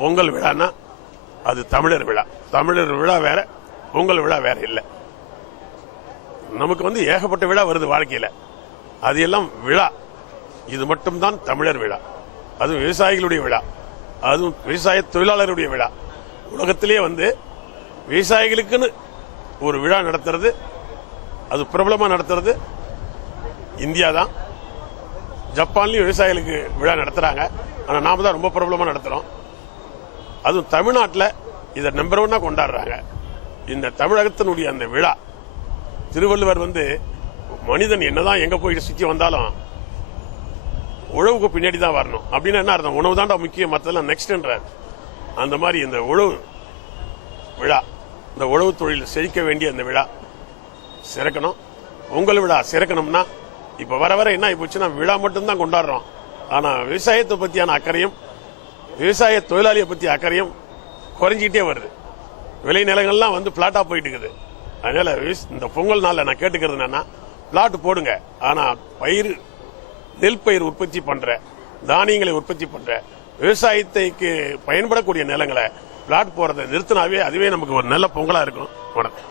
பொங்கல் விழான்னா அது தமிழர் விழா. தமிழர் விழா வேற, பொங்கல் விழா வேற இல்லை. நமக்கு ஏகப்பட்ட விழா வருது வாழ்க்கையில, அது எல்லாம் விழா. இது மட்டும்தான் தமிழர் விழா. அதுவும் விவசாயிகளுடைய விழா, அதுவும் விவசாய தொழிலாளருடைய விழா. உலகத்திலேயே விவசாயிகளுக்குன்னு ஒரு விழா நடத்துறது, அது பிரபலமா நடத்துறது இந்தியா தான். ஜப்பான்லயும் விவசாயிகளுக்கு விழா நடத்துறாங்க, ஆனா நாம தான் ரொம்ப பிரபலமா நடத்துறோம். அதுவும் தமிழ்நாட்டில் இதை நம்பர் 1 கொண்டாடுறாங்க. இந்த தமிழகத்தினுடைய அந்த விழா, திருவள்ளுவர் மனிதன் என்னதான் எங்க போயிட்டு சுத்தி வந்தாலும் உழவுக்கு பின்னாடி தான் வரணும் அப்படின்னு என்ன அர்த்தம்? உணவு தான்டா முக்கியம், மற்றெல்லாம் நெக்ஸ்ட்ன்றார். அந்த மாதிரி இந்த உழவு விழா, இந்த உழவு தொழில் செழிக்க வேண்டிய அந்த விழா சிறக்கணும். பொங்கல் விழா சிறக்கணும்னா இப்ப வர வர என்ன ஆயிப்போச்சுன்னா விழா மட்டும்தான் கொண்டாடுறோம். ஆனா விவசாயத்தை பத்தியான அக்கறையும் விவசாய தொழிலாளியை பத்தி அக்கறையும் குறைஞ்சிக்கிட்டே வருது. விளைநிலங்கள்லாம் பிளாட்டா போயிட்டு இருக்குது. அதனால இந்த பொங்கல் நாள்ல நான் கேட்டுக்கிறது என்னன்னா, பிளாட் போடுங்க, ஆனா நெல் பயிர் உற்பத்தி பண்ற, தானியங்களை உற்பத்தி பண்ற, விவசாயத்துக்கு பயன்படக்கூடிய நிலங்களை பிளாட் போறதை நிறுத்தினாவே அதுவே நமக்கு ஒரு நல்ல பொங்கலா இருக்கும். வணக்கம்.